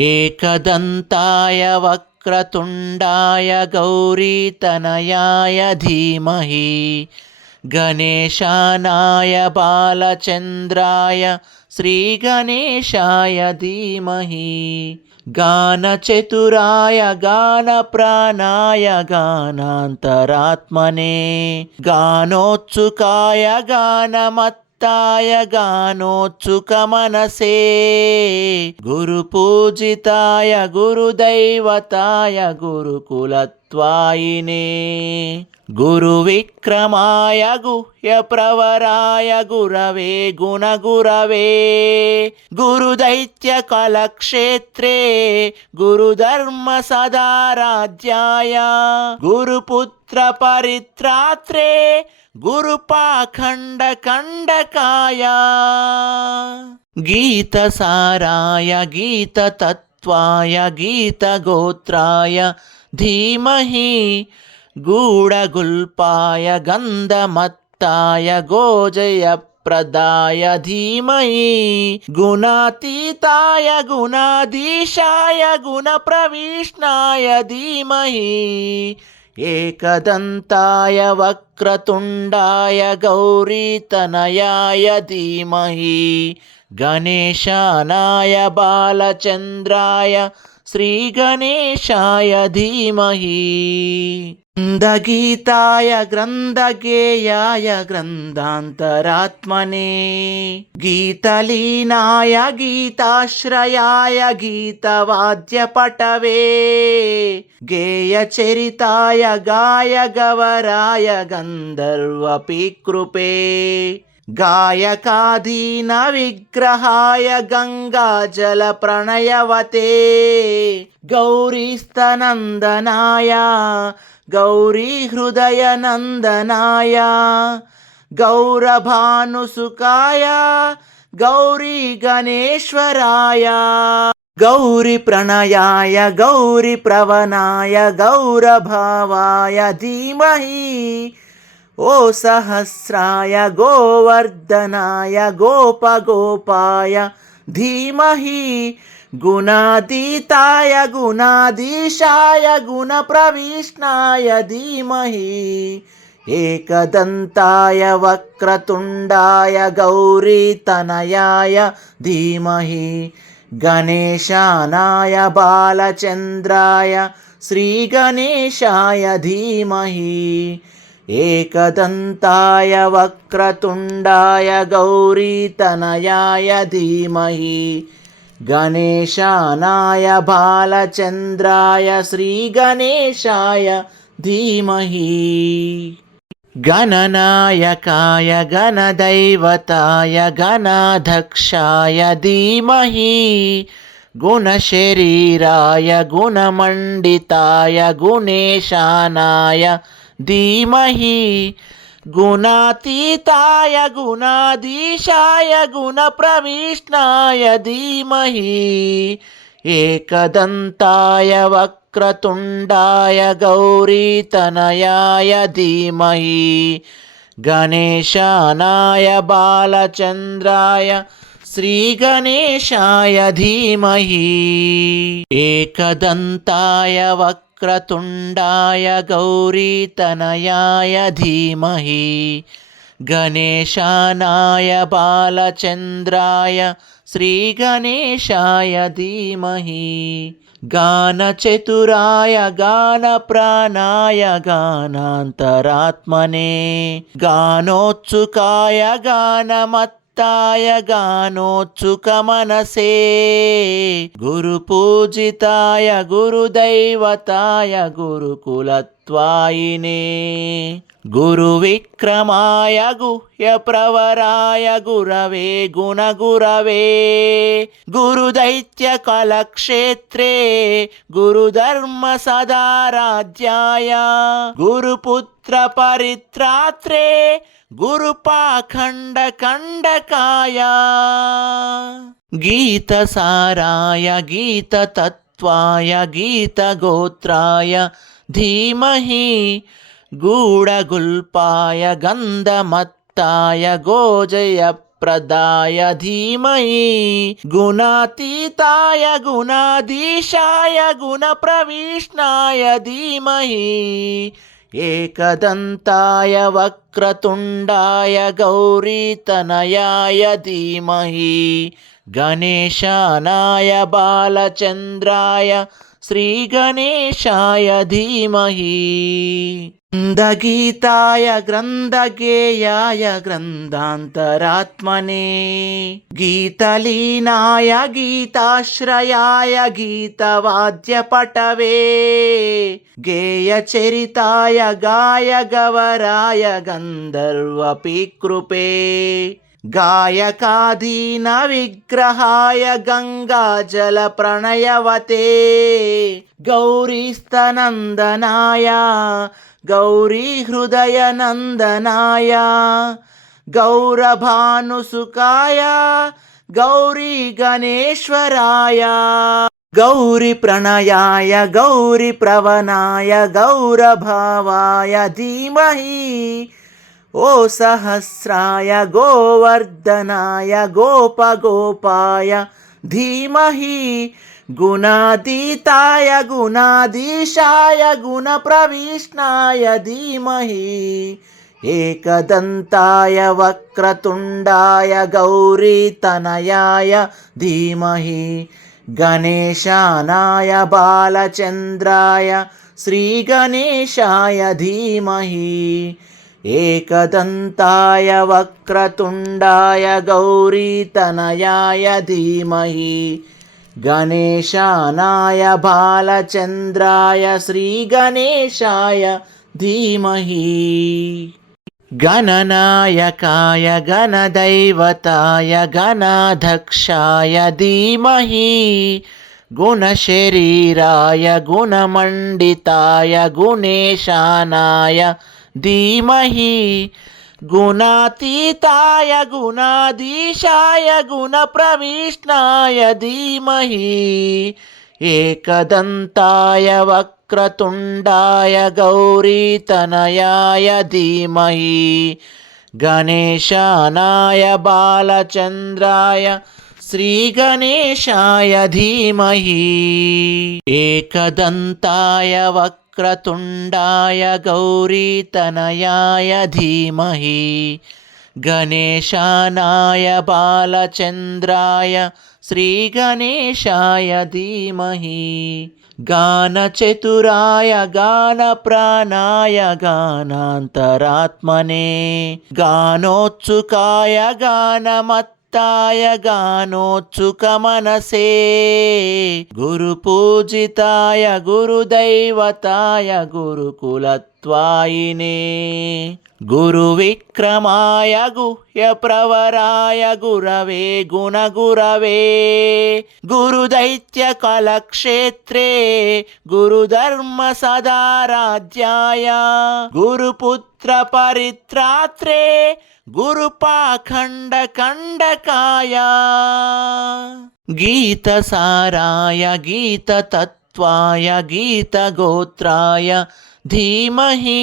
एकदन्ताय वक्रतुण्डाय गौरीतनयाय धीमहि गणेशानाय बालचन्द्राय श्रीगणेशाय धीमहि गानचतुराय गानप्राणाय गानान्तरात्मने गानोत्सुकाय गानमत्ताय गानोत्सुकमनसे गुरुपूजिताय गुरुदैवताय गुरुकुलत्वायिने गुरुविक्रमाय गुह्यप्रवराय गुरवे गुणगुरवे गुरुदैत्यकलक्षेत्रे गुरुधर्मसदाराध्याय गुरुपुत्रपरित्रात्रे गुरुपाखण्डकण्डकाय गीतसाराय गीततत्त्वाय गीतगोत्राय धीमहि गूढगुल्पाय गन्धमत्ताय गोजयप्रदाय धीमहि गुणातीताय गुणाधीशाय गुणप्रविष्णाय धीमहि एकदन्ताय वक्रतुण्डाय गौरीतनयाय धीमहि गणेशानाय बालचन्द्राय श्रीगणेशाय धीमहि ग्रन्थगीताय ग्रन्थगेयाय ग्रन्थान्तरात्मने गीतलीनाय गीताश्रयाय गीतवाद्यपटवे गेयचरिताय गायगवराय गन्धर्वपिकृपे गायकाधीनविग्रहाय गङ्गाजलप्रणयवते गौरीस्तनन्दनाय गौरीहृदयनन्दनाय गौरभानुसुकाय गौरीगणेश्वराय गौरीप्रणयाय गौरीप्रवणाय गौरभावाय धीमहि ओ सहस्राय गोवर्धनाय गोपगोपाय धीमहि गुणातीताय गुणाधीशाय गुणप्रविष्णाय धीमहि एकदन्ताय वक्रतुण्डाय गौरीतनयाय धीमहि गणेशानाय बालचन्द्राय श्रीगणेशाय धीमहि एकदन्ताय वक्रतुण्डाय गौरीतनयाय धीमहि गणेशानाय बालचन्द्राय श्रीगणेशाय धीमहि गणनायकाय गणदैवताय गणाध्यक्षाय धीमहि गुणशरीराय गुणमण्डिताय गुणेशानाय धीमहि गुणातीताय गुणाधीशाय गुणप्रविष्णाय धीमहि एकदन्ताय वक्रतुण्डाय गौरीतनयाय धीमहि गणेशानाय बालचन्द्राय श्रीगणेशाय धीमहि एकदन्ताय वक्रतुण्डाय गौरीतनयाय धीमहि गणेशानाय बालचन्द्राय श्रीगणेशाय धीमहि गानचतुराय गानप्राणाय गानान्तरात्मने गानोत्सुकाय गानमत्ताय गानोत्सुकमनसे गुरुपूजिताय गुरुदैवताय गुरुकुलत्वायिने गुरुविक्रमाय गुह्यप्रवराय गुरवे गुणगुरवे गुरुदैत्यकलक्षेत्रे गुरुधर्मसदाराध्याय गुरुपुत्रपरित्रात्रे गुरुपाखण्डकण्डकाय गीतसाराय गीततत्त्वाय गीतगोत्राय धीमहि गूढगुल्पाय गन्धमत्ताय गोजयप्रदाय प्रदाय धीमहि गुणातीताय गुणाधीशाय गुणप्रविष्णाय धीमहि एकदन्ताय वक्रतुण्डाय गौरीतनयाय धीमहि गणेशानाय बालचन्द्राय श्रीगणेशाय धीमहि ग्रन्थगीताय ग्रन्थगेयाय ग्रन्थान्तरात्मने गीतलीनाय गीताश्रयाय गीतवाद्यपटवे गेयचरिताय गायगवराय गन्धर्वपिकृपे गायकाधीन विग्रहाय गङ्गाजलप्रणयवते गौरीस्तनन्दनाय गौरीहृदयनन्दनाय गौरभानुसुकाय गौरीगणेश्वराय गौरीप्रणयाय गौरीप्रवणाय गौरभावाय धीमहि ओ सहस्राय गोवर्धनाय गोपगोपाय धीमहि गुणातीताय गुणाधीशाय गुणप्रविष्णाय धीमहि एकदन्ताय वक्रतुण्डाय गौरीतनयाय धीमहि गणेशानाय बालचन्द्राय श्रीगणेशाय धीमहि एकदन्ताय वक्रतुण्डाय गौरीतनयाय धीमहि गणेशानाय बालचन्द्राय श्रीगणेशाय धीमहि गणनायकाय गणदैवताय गणाध्यक्षाय धीमहि गुणशरीराय गुणमण्डिताय गुणेशानाय धीमहि गुणातीताय गुणाधीशाय गुणप्रविष्णाय धीमहि एकदन्ताय वक्रतुण्डाय गौरीतनयाय धीमहि गणेशानाय बालचन्द्राय श्रीगणेशाय धीमहि एकदन्ताय वक्रतुण्डाय गौरीतनयाय धीमहि गणेशानाय बालचन्द्राय श्रीगणेशाय धीमहि गानचतुराय गानप्राणाय गानान्तरात्मने गानोत्सुकाय गानमत्ताय गानोत्सुकमनसे गुरुपूजिताय गुरुदैवताय गुरुकुलत्वायिने गुरुविक्रमाय गुह्यप्रवराय गुरवे गुणगुरवे गुरुदैत्यकलक्षेत्रे गुरुधर्मसदाराध्याय गुरुपुत्रपरित्रात्रे गुरुपाखण्डकण्डकाय गीतसाराय गीततत्त्वाय गीतगोत्राय धीमहि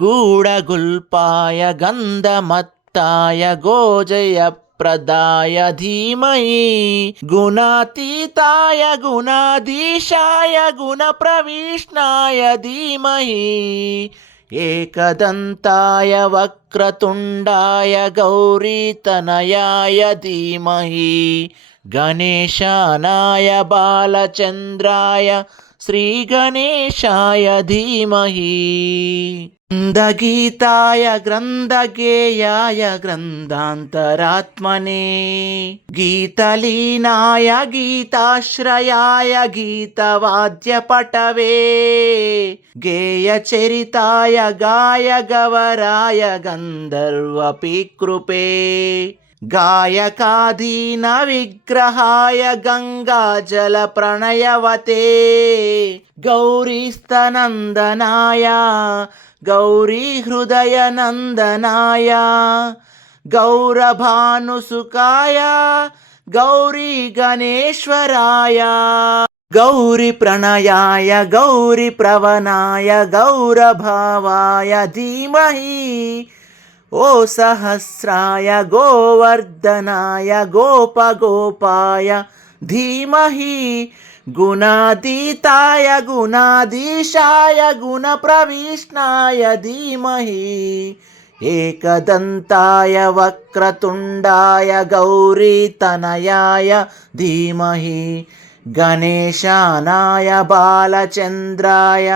गूढगुल्पाय गन्धमत्ताय गोजयप्रदाय धीमहि गुणातीताय गुणाधीशाय गुणप्रविष्णाय धीमहि एकदन्ताय वक्रतुण्डाय गौरीतनयाय धीमहि गणेशानाय बालचन्द्राय श्रीगणेशाय धीमहि ग्रन्थगीताय ग्रन्थगेयाय ग्रन्थान्तरात्मने गीतलीनाय गीताश्रयाय गीतवाद्यपटवे गेयचरिताय गायगवराय गन्धर्वपिकृपे गायकाधीन विग्रहाय गङ्गाजलप्रणयवते गौरीस्तनन्दनाय गौरीहृदयनन्दनाय गौरभानुसुकाय गौरीगणेश्वराय गौरीप्रणयाय गौरीप्रवणाय गौरभावाय धीमहि ओ सहस्राय गोवर्धनाय गोपगोपाय धीमहि गुणातीताय गुणाधीशाय गुणप्रविष्टाय धीमहि एकदन्ताय वक्रतुण्डाय गौरीतनयाय धीमहि गणेशानाय बालचन्द्राय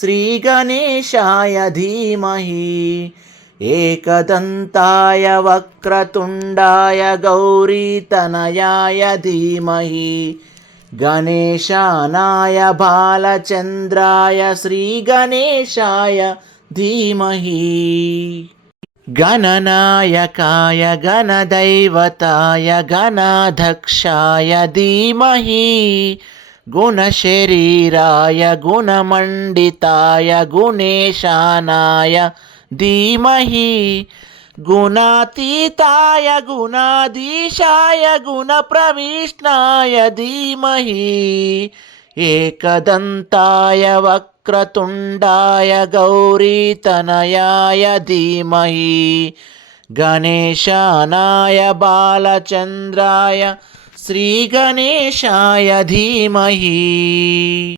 श्रीगणेशाय धीमहि एकदन्ताय वक्रतुण्डाय गौरीतनयाय धीमहि गणेशानाय बालचन्द्राय श्रीगणेशाय धीमहि गणनायकाय गणदैवताय गणाध्यक्षाय धीमहि गुणशरीराय गुणमण्डिताय गुणेशानाय धीमहि गुणातीताय गुणाधीशाय गुणप्रविष्टाय धीमहि एकदन्ताय वक्रतुण्डाय गौरीतनयाय धीमहि गणेशानाय बालचन्द्राय श्रीगणेशाय धीमहि।